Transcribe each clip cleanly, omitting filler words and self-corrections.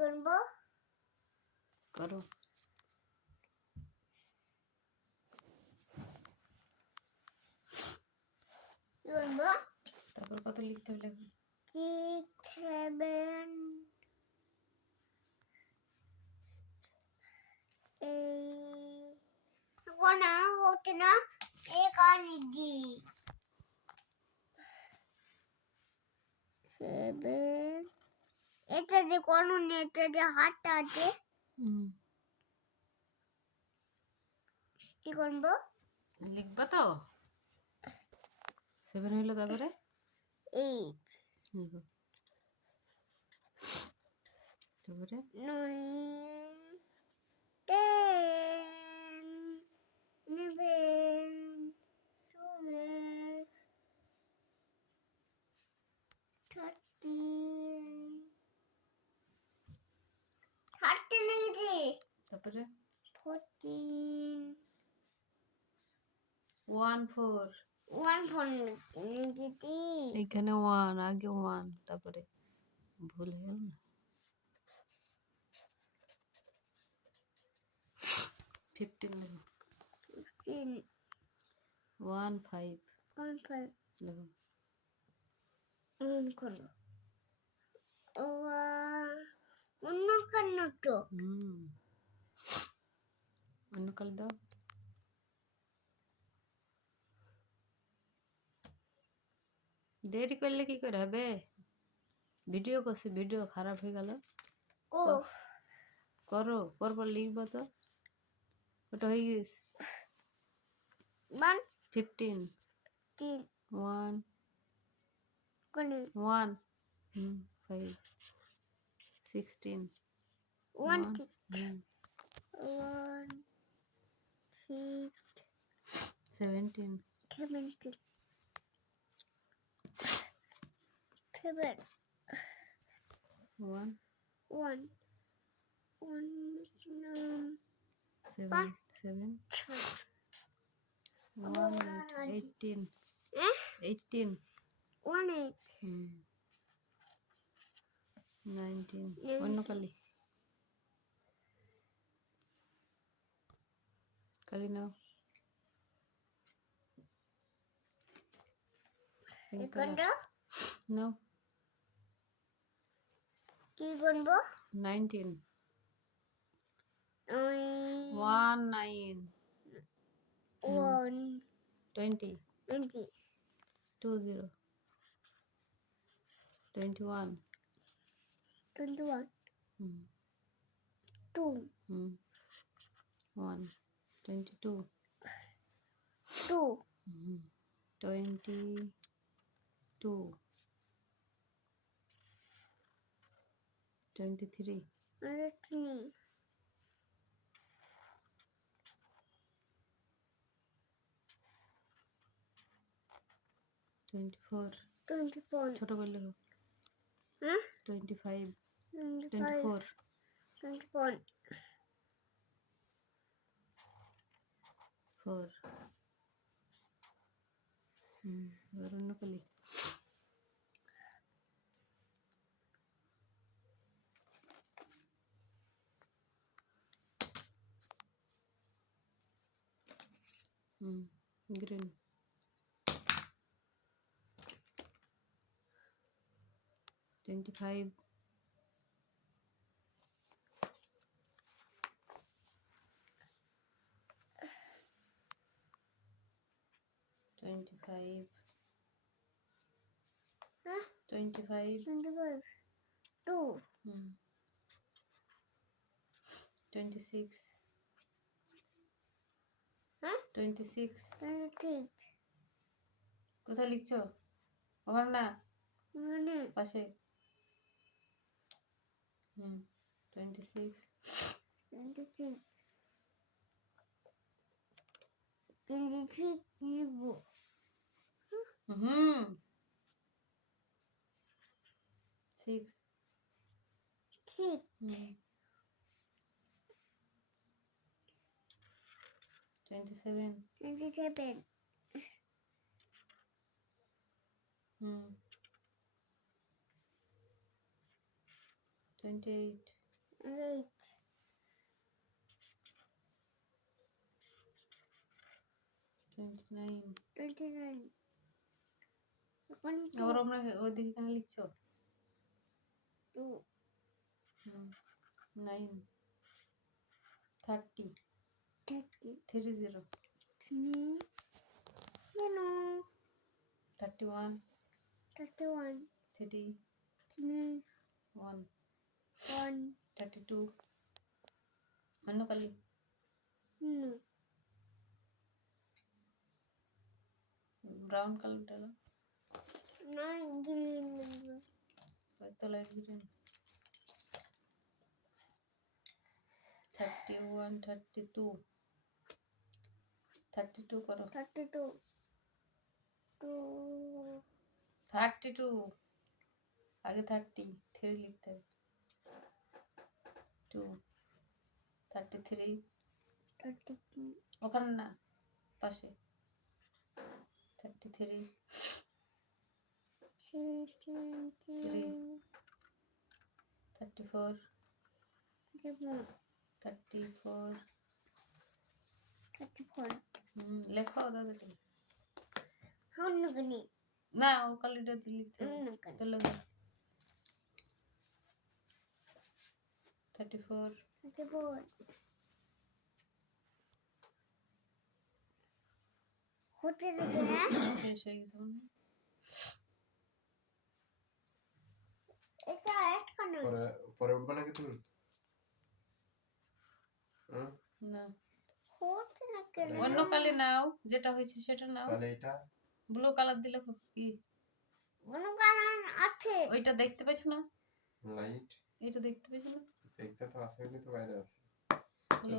করবো? করো। কি করবো? তারপর কত লিখতে হবে লেখো। 6 7 কোনা হচ্ছে না এক আনি দি 7 এটা যে কোন নেটে যে হাতটা আছে কি করবো? লিখবা তো 7 হইলো তারপরে 8 লিখো তারপরে 9 10 11 12 13 নেই তারপরে 14 1 4 1 ফোন নিতে এখানে 1 আগে 1 তারপরে ভুল হয়ে গেল না 15 লিখো 15 1 5 1 5 লিখো করো অন্য কেন তো অন্য কাল দাও দেরি করলে কি করে হবে ভিডিও করছি ভিডিও খারাপ হয়ে গেল ও করো পরপর লিখবো তো ওটা হয়ে গেছে 1 15 3 1 কোনে 1 5 16 1 1 1 6 17 17 7 1 1 7 7 1 18 18 1 8 19 অন্য কালি কালি নাও কোনটা নাও কি করবো 19 ওই 1 9 1 20 20 20 21 21 2 1 22 2 22 23 3 24 24 ছোট করে লেখো 25 25 24 24 4 এবার অন্য কালি গ্রিন 25 25 25 25 2 26 26 26 কোথায় লিখছো ওখানে না মানে পাশে 26 26 26 নিব 6 6 27 27 28 8, 29 29. এখন আবার আমরা ওইদিকে কেন লিখছো 2, 9 30 30, 30 3, 31 31, 3 3, 1 1, 32 অন্য কালি no, ব্রাউন কালারটা দাও 9, green, ওই তলায় গ্রিন 31 32 32 করো 32, 2, 32 আগে 30 3 লিখতে হবে 2 33 33, ওখানে না পাশে 33 3, 34 34, 34 34. লেখো দাদাটি How no gani? না ও কালিটা লিখতে হবে No gani. তো লেখো 34 34. হতে দিতে হ্যাঁ শেষ হয়ে গেছে মনে হয়। এটা একখানে পরে পরে উঠবে নাকি তুমি? না হতে না কেন অন্য কালি নাও যেটা হয়েছে সেটা নাও তাহলে এটা ব্লু কালার দিলে কি অনুকরণ আছে ওইটা দেখতে পাচ্ছ না লাইট এটা দেখতে পাচ্ছ না দেখতে তো আছে কিন্তু তো বাইরে আছে। হলো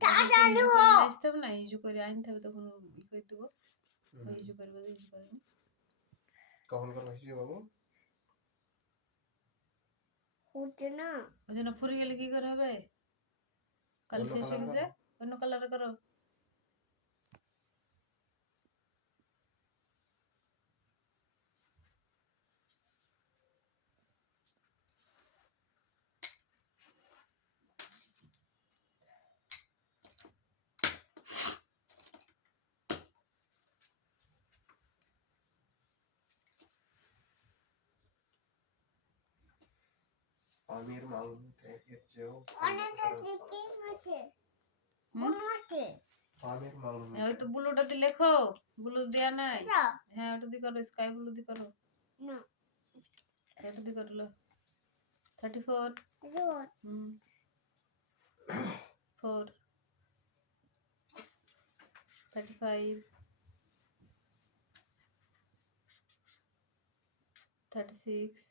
তাড়াতাড়ি হিজু হো করে আসতে হবে না হিজু করে আনতে হবে তখন ই করে দেবো ওই হিজু করবে হিজু করে না কখন করবো হিসেবে বাবু? হতে না ওই জন্য ফুরি গেলে কি করে হবে কালি অন্য শেষ হয়ে colour গেছে করো। অন্য কালার করো আমির মালতে এর চেয়েও অনেকটা দিকিং আছে কোন আছে আমির মাল ওই তো ব্লুটা দিয়ে লেখো ব্লু দেয়া নাই এটা হ্যাঁ ওটা দিয়ে করো স্কাই ব্লু দিয়ে করো না এটা দিয়ে করলো 34 এটা 4 35 36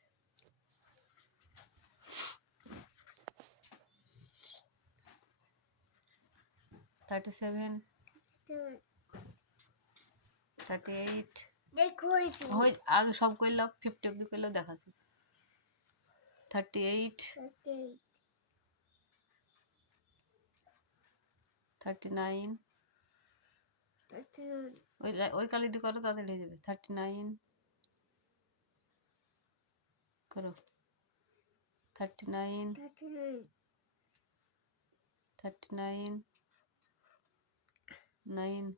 37 38 দেখো হইছে ওই আগে সব কইলাম 50 অবধি কইলাম দেখাছি 38 39 ওই কালি দিয়ে করো তাদের হয়ে যাবে 39 করো 39 39 9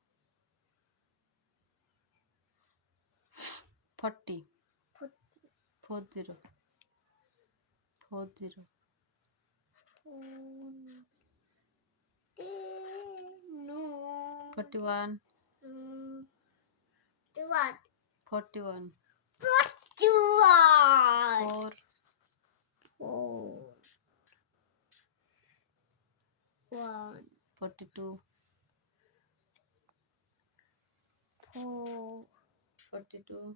40 40 40 41 41 4 42 42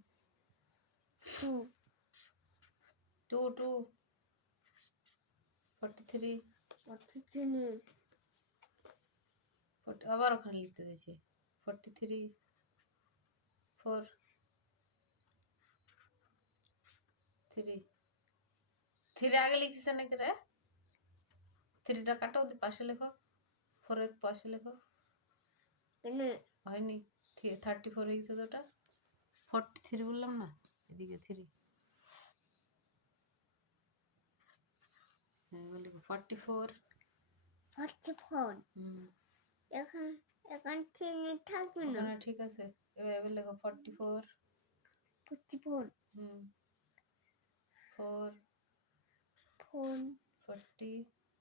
2 2 43 আবার ওখানে লিখতে দিয়েছে 43 4 3 3 আগে লিখছিস নাকি রে 3টা কাটো ওদের পাশে লেখো 4 এর পাশে লেখো হয়নি 34 হয়ে গেছে তো ওটা 43 বললাম না এদিকে 3 হ্যাঁ এবার লিখো 44 44 হুম এখন এখন চিনি থাকবে না ওখানে ঠিক আছে এবার লিখো 44 44 হুম 4 ফোন 40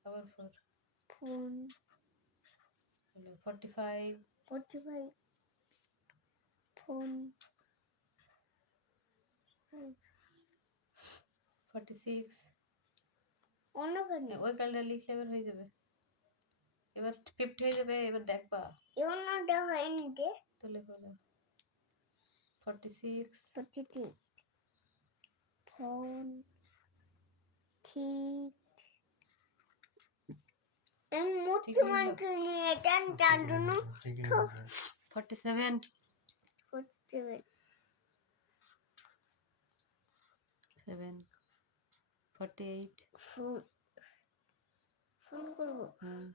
আবার 4 ফোন 45 45 ফোন 46 অন্যখানে ওই কালটা লিখলে এবার হয়ে যাবে এবার 50 হয়ে যাবে এবার দেখবা অন্যটা হয়নি রে তো লিখো 46 42 ফোন ঠিক মুঠি ঠিক হয়ে গেল? মন্ত্র নিয়ে টান টান জন্য ঠিকই তো- আছে 47 47 7 48 ফোন ফোন করবো হ্যাঁ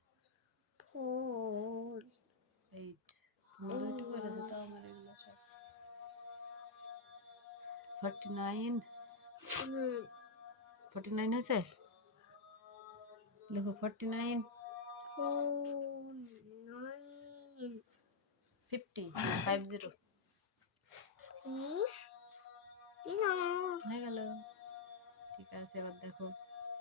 ফোন 8 দুইটা করেছে তো আমার এগুলো সব 49 49 হয়েছে লিখো 49 ফোন 50 50 কি কি নাম হয়ে গেল ঠিক আছে এবার দেখো